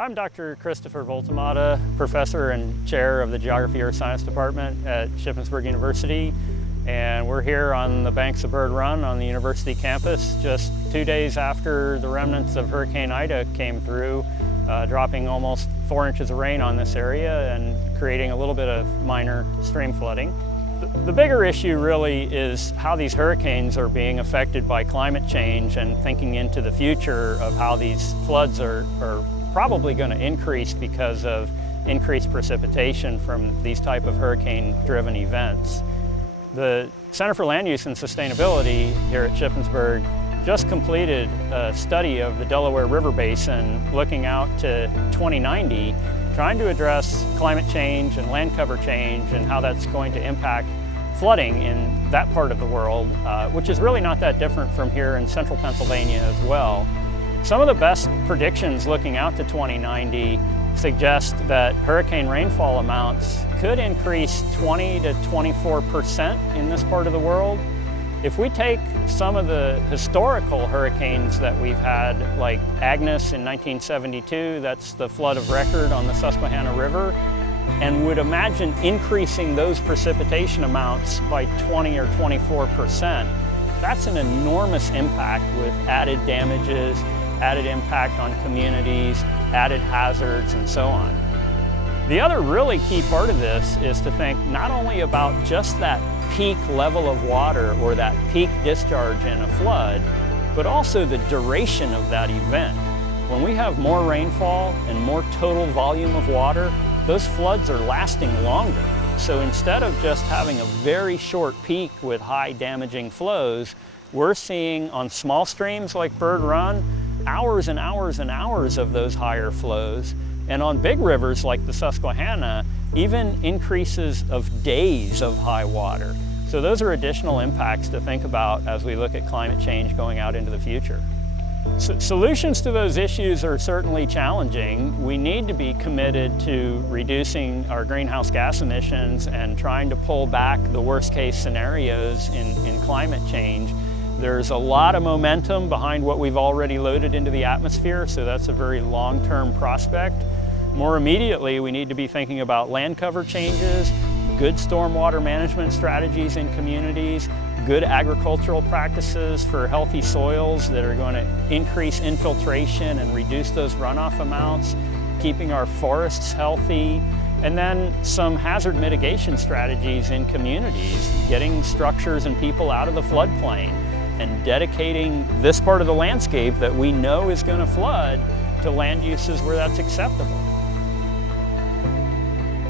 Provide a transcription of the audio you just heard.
I'm Dr. Christopher Woltemade, professor and chair of the Geography Earth Science Department at Shippensburg University. And we're here on the banks of Bird Run on the university campus just 2 days after the remnants of Hurricane Ida came through, dropping almost 4 inches of rain on this area and creating a little bit of minor stream flooding. The bigger issue really is how these hurricanes are being affected by climate change and thinking into the future of how these floods are probably going to increase because of increased precipitation from these type of hurricane-driven events. The Center for Land Use and Sustainability here at Shippensburg just completed a study of the Delaware River Basin looking out to 2090, trying to address climate change and land cover change and how that's going to impact flooding in that part of the world, which is really not that different from here in central Pennsylvania as well. Some of the best predictions looking out to 2090 suggest that hurricane rainfall amounts could increase 20 to 24% in this part of the world. If we take some of the historical hurricanes that we've had, like Agnes in 1972, that's the flood of record on the Susquehanna River, and would imagine increasing those precipitation amounts by 20 or 24%, that's an enormous impact with added damages, added impact on communities, added hazards, and so on. The other really key part of this is to think not only about just that peak level of water or that peak discharge in a flood, but also the duration of that event. When we have more rainfall and more total volume of water, those floods are lasting longer. So instead of just having a very short peak with high damaging flows, we're seeing on small streams like Bird Run, hours and hours and hours of those higher flows. And on big rivers like the Susquehanna, even increases of days of high water. So those are additional impacts to think about as we look at climate change going out into the future. Solutions to those issues are certainly challenging. We need to be committed to reducing our greenhouse gas emissions and trying to pull back the worst case scenarios in climate change. There's a lot of momentum behind what we've already loaded into the atmosphere, so that's a very long-term prospect. More immediately, we need to be thinking about land cover changes, good stormwater management strategies in communities, good agricultural practices for healthy soils that are going to increase infiltration and reduce those runoff amounts, keeping our forests healthy, and then some hazard mitigation strategies in communities, getting structures and people out of the floodplain, and dedicating this part of the landscape that we know is going to flood to land uses where that's acceptable.